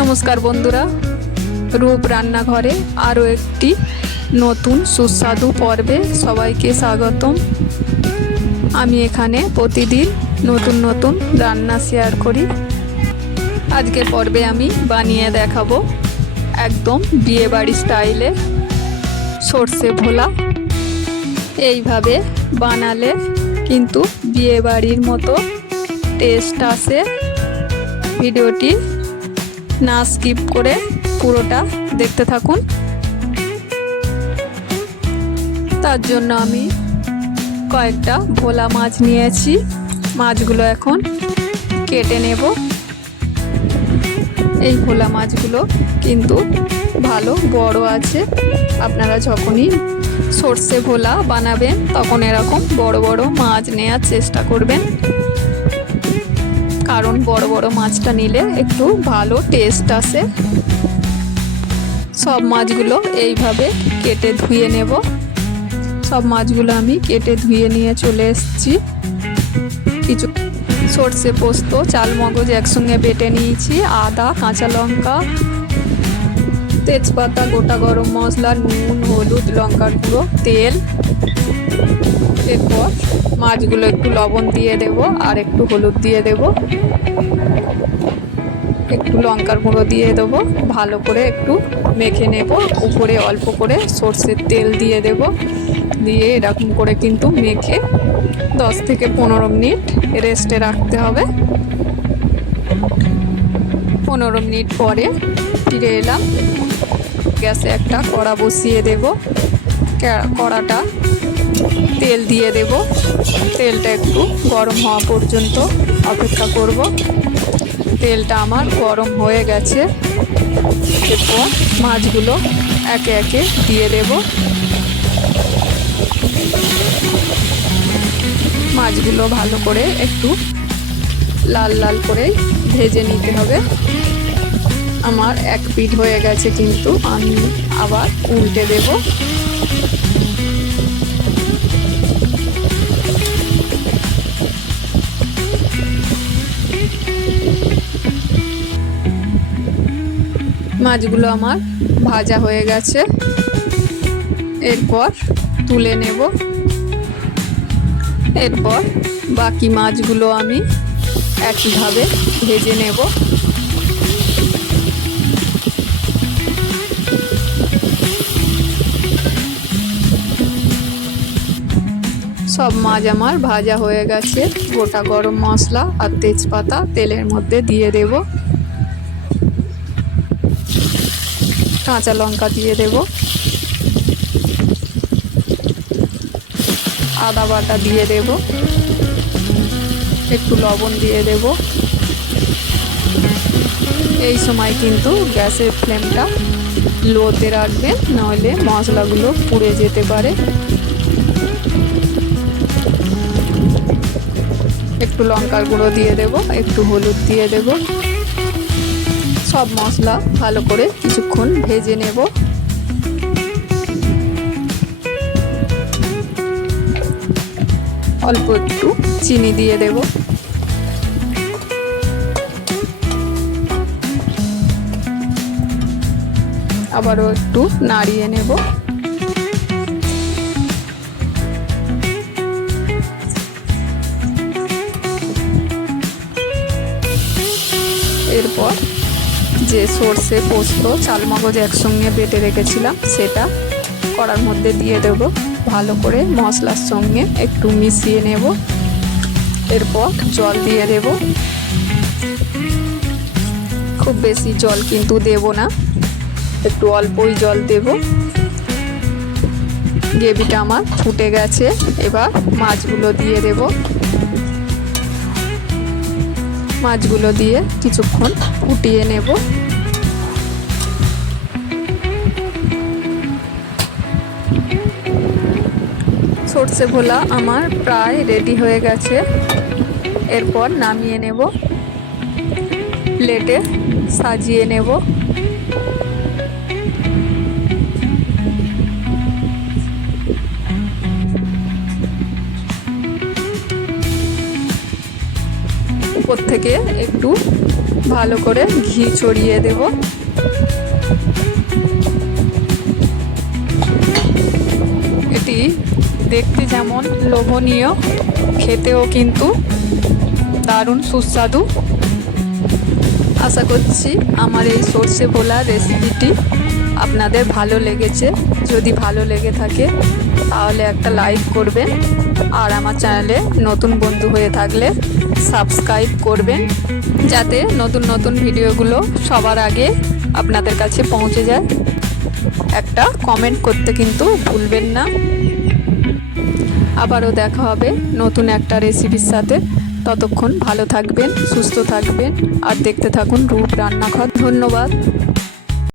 নমস্কার বন্ধুরা, রূপ রান্নাঘরে আরও একটি নতুন সুস্বাদু পর্বে সবাইকে স্বাগতম। আমি এখানে প্রতিদিন নতুন নতুন রান্না শেয়ার করি। আজকের পর্বে আমি বানিয়ে দেখাবো একদম বিয়েবাড়ি স্টাইলে সর্ষে ভোলা। এইভাবে বানালে কিন্তু বিয়েবাড়ির মতো টেস্ট আসে। ভিডিওটি না স্কিপ করে পুরোটা দেখতে থাকুন। তার জন্য আমি কয়েকটা ভোলা মাছ নিয়েছি। মাছগুলো এখন কেটে নেব। এই ভোলা মাছগুলো কিন্তু ভালো বড় আছে। আপনারা যখনই সর্ষে ভোলা বানাবেন তখন এরকম বড় বড় মাছ নেওয়ার চেষ্টা করবেন, কারণ বড় বড় মাছটা নিলে একটু ভালো টেস্ট আসে। সব মাছগুলো এইভাবে কেটে ধুয়ে নেব। সব মাছগুলো আমি কেটে ধুয়ে নিয়ে চলে এসেছি। কিছু সর্ষে পোস্ত, চালমগজ একসঙ্গে বেটে নিয়েছি, আদা, কাঁচা লঙ্কা, তেজপাতা, গোটা গরম মশলা, নুন, হলুদ, লঙ্কার গুঁড়ো, তেল। এরপর মাছগুলো একটু লবণ দিয়ে দেব, আর একটু হলুদ দিয়ে দেব, একটু লঙ্কার গুঁড়ো দিয়ে দেবো। ভালো করে একটু মেখে নেব। উপরে অল্প করে সর্ষের তেল দিয়ে দেব। দিয়ে এরকম করে কিন্তু মেখে 10 থেকে 15 মিনিট রেস্টে রাখতে হবে। 15 মিনিট পরে ফিরে এলাম। গ্যাসে একটা কড়া বসিয়ে দেব। কড়াটা তেল দিয়ে দেব। তেলটা একটু গরম হওয়া পর্যন্ত অপেক্ষা করব। তেলটা আমার গরম হয়ে গেছে। এরপর মাছগুলো একে একে দিয়ে দেব। মাছগুলো ভালো করে একটু লাল লাল করে ভেজে নিতে হবে। আমার এক পিঠ হয়ে গেছে, কিন্তু আমি আবার উল্টে দেব। মাছগুলো আমার ভাজা হয়ে গেছে। এরপর তুলে নেব। এরপর বাকি মাছগুলো আমি একইভাবে ভেজে নেব। সব মাছ আমার ভাজা হয়ে গেছে। গোটা গরম মশলা আর তেজপাতা তেলের মধ্যে দিয়ে দেব। কাঁচা লঙ্কা দিয়ে দেব। আদা বাটা দিয়ে দেব। একটু লবণ দিয়ে দেব। এই সময় কিন্তু গ্যাসের ফ্লেমটা লোতে রাখবেন, নইলে মশলাগুলো পুড়ে যেতে পারে। একটু লঙ্কার গুঁড়ো দিয়ে দেব, একটু হলুদ দিয়ে দেব। সব মশলা ভালো করে কিছুক্ষণ ভেজে নেব। অল্প একটু চিনি দিয়ে দেব। আবারও একটু নাড়িয়ে নেব। এরপর যে সর্ষে পোস্ত চালমগজ একসঙ্গে বেটে রেখেছিলাম সেটা কড়ার মধ্যে দিয়ে দেব। ভালো করে মশলার সঙ্গে একটু মিশিয়ে নেব। এরপর জল দিয়ে দেব। খুব বেশি জল কিন্তু দেব না, একটু অল্পই জল দেব। গ্রেভিটা আমার ফুটে গেছে। এবার মাছগুলো দিয়ে দেব। মাছগুলো দিয়ে কিছুক্ষণ ফুটিয়ে নেব। সর্ষে ভোলা আমার প্রায় রেডি হয়ে গেছে। এরপর নামিয়ে নেব, প্লেটে সাজিয়ে নেব। উপর থেকে একটু ভালো করে ঘি ছড়িয়ে দেব। এটি দেখতে যেমন লোভনীয়, খেতেও কিন্তু দারুণ সুস্বাদু। আশা করছি আমার এই সর্ষে ভোলা রেসিপিটি আপনাদের ভালো লেগেছে। যদি ভালো লেগে থাকে তাহলে একটা লাইক করবেন, আর আমার চ্যানেলে নতুন বন্ধু হয়ে থাকলে সাবস্ক্রাইব করবেন, যাতে নতুন নতুন ভিডিওগুলো সবার আগে আপনাদের কাছে পৌঁছে যায়। একটা কমেন্ট করতে কিন্তু ভুলবেন না। আবারও দেখা হবে নতুন একটা রেসিপির সাথে। ততক্ষণ ভালো থাকবেন, সুস্থ থাকবেন, আর দেখতে থাকুন রূপ রান্নাঘর। ধন্যবাদ।